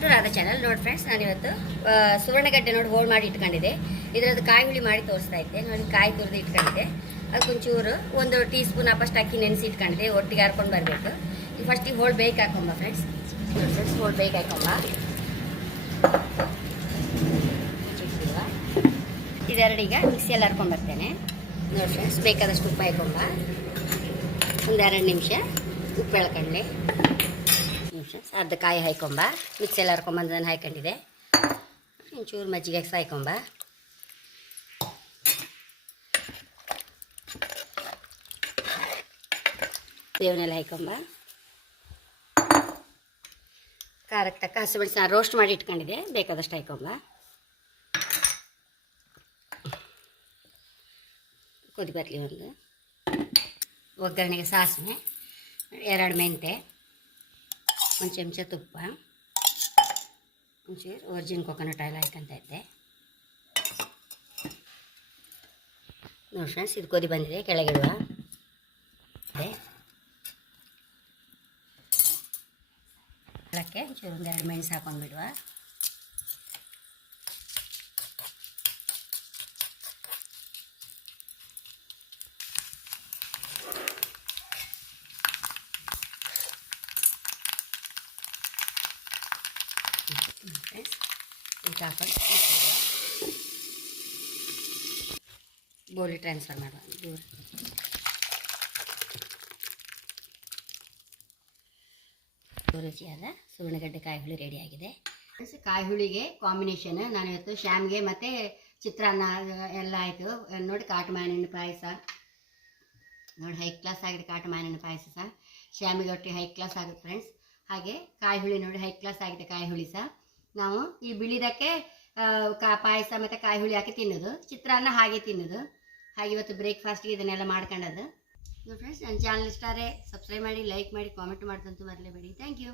To Radha channel ನೋಡಿ friends ನಾನು ಇವತ್ತು ಆ, ಸುವರ್ಣಗಡ್ಡೆ ನೋಡಿ ಹೋಳ್ ಮಾಡಿ ಇಟ್ಕೊಂಡಿದ್ದೆ. ಇದರದ್ದು ಕಾಯಿ ಹುಳಿ ಮಾಡಿ ತೋರಿಸ್ತಾ ಇದ್ದೆ. ನೋಡಿ ಕಾಯಿ ತುರಿದು ಇಟ್ಕೊಂಡಿದ್ದೆ. ಅದಕ್ಕೊಂಚೂರು ಒಂದು ಟೀ ಸ್ಪೂನ್ ಅಪ್ಪಷ್ಟು ಅಕ್ಕಿ ನೆನೆಸಿ ಇಟ್ಕೊಂಡಿದ್ದೆ. ಒಟ್ಟಿಗೆ ಹಾರ್ಕೊಂಡು ಬರಬೇಕು. ಈಗ ಫಸ್ಟಿಗೆ ಹೋಳು ಬೇಕು ಹಾಕೊಂಬ ಫ್ರೆಂಡ್ಸ್ ನೋಡಿ ಫ್ರೆಂಡ್ಸ್ ಹೋಳು ಬೇಕು ಹಾಕೊಂಬ. ಇದೆರಡು ಈಗ ಮಿಕ್ಸಿಯಲ್ಲಿ ಹರ್ಕೊಂಡು ಬರ್ತೇನೆ. ನೋಡಿ ಫ್ರೆಂಡ್ಸ್ ಬೇಕಾದಷ್ಟು ಉಪ್ಪು ಹಾಕೊಂಬ. ಒಂದೆರಡು ನಿಮಿಷ. ಉಪ್ಪು ಎಳ್ಕೊಂಡೆ ಅರ್ಧ ಕಾಯಿ ಹಾಕೊಂಬ ಮಿಕ್ಸಿಯಲ್ಲಿ ಹರ್ಕೊಂಬಂದನ್ನು ಹಾಯ್ಕೊಂಡಿದೆ. ಒಂಚೂರು ಮಜ್ಜಿಗೆ ಸಾಯ್ಕೊಂಬ. ಬೇವನೆಲ್ಲ ಹಾಯ್ಕೊಂಬ. ಖಾರಕ್ಕೆ ತಕ್ಕ ಹಸಿಮೆಣಸಿನ ರೋಸ್ಟ್ ಮಾಡಿ ಇಟ್ಕೊಂಡಿದೆ. ಬೇಕಾದಷ್ಟು ಹಾಯ್ಕೊಂಬ. ಕುದಿ ಬರಲಿ ಒಂದು ಒಗ್ಗರಣೆಗೆ ಸಾಸಿವೆ, ಎರಡು ಮೆಂತೆ ಒಂದು ಚಮಚ ತುಪ್ಪ, ಒಂಚೂರು ಒರ್ಜಿನ್ ಕೊಕೊನಟ್ ಆಯಿಲ್ ಹಾಕಂತ ಇದ್ದೆ. ನೋಡಿ ಫ್ರೆಂಡ್ಸ್ ಇದು ಕೊದಿ ಬಂದಿದೆ, ಕೆಳಗಿಡುವ. ಕೆಳಕ್ಕೆ ಒಂಚೂರು ಒಂದೆರಡು ಮೆಣಸು ಹಾಕೊಂಡು ಇದು ಬೋಲಿ ಟ್ರಾನ್ಸ್ಫರ್ ಮಾಡುವ ದೂರ ರುಚಿಯಾದ ಸುವರ್ಣಗಡ್ಡೆ ಕಾಯಿ ಹುಳಿ ರೆಡಿಯಾಗಿದೆ ಕಾಯಿ ಹುಳಿಗೆ ಕಾಂಬಿನೇಷನ್ ನಾನು ಇವತ್ತು ಶ್ಯಾಮ್ಗೆ ಮತ್ತು ಚಿತ್ರಾನ್ನ, ಎಲ್ಲ ಆಯಿತು. ನೋಡಿ ಕಾಟು ಮಾನಿನ ಪಾಯಸ. ನೋಡಿ ಹೈ ಕ್ಲಾಸ್ ಆಗಿದೆ ಕಾಟು ಮಾನಿನ ಪಾಯಸ ಶ್ಯಾಮಿಗೆ ಒಟ್ಟಿಗೆ ಹೈ ಕ್ಲಾಸ್ ಆಗುತ್ತೆ ಫ್ರೆಂಡ್ಸ್ ಹಾಗೆ ಕಾಯಿ ಹುಳಿ ನೋಡಿ ಹೈ ಕ್ಲಾಸ್ ಆಗಿದೆ ಕಾಯಿ ಹುಳಿ ಸಹ. ನಾವು ಈ ಬಿಳಿದಕ್ಕೆ ಕಾ, ಪಾಯಸ ಮತ್ತು ಕಾಯಿ ಹುಳಿ ಹಾಕಿ ತಿನ್ನೋದು. ಚಿತ್ರಾನ್ನ ಹಾಗೆ ತಿನ್ನೋದು. ಹಾಗೆ ಇವತ್ತು ಬ್ರೇಕ್ಫಾಸ್ಟ್ಗೆ ಇದನ್ನೆಲ್ಲ ಮಾಡ್ಕೊಂಡದ್ದು. ಫ್ರೆಂಡ್ಸ್ ನನ್ನ ಚಾನಲ್ ಇಷ್ಟಾರೆ ಸಬ್ಸ್ಕ್ರೈಬ್ ಮಾಡಿ ಲೈಕ್ ಮಾಡಿ ಕಾಮೆಂಟ್ ಮಾಡ್ತಂತೂ ಮರಲೇಬೇಡಿ. Thank you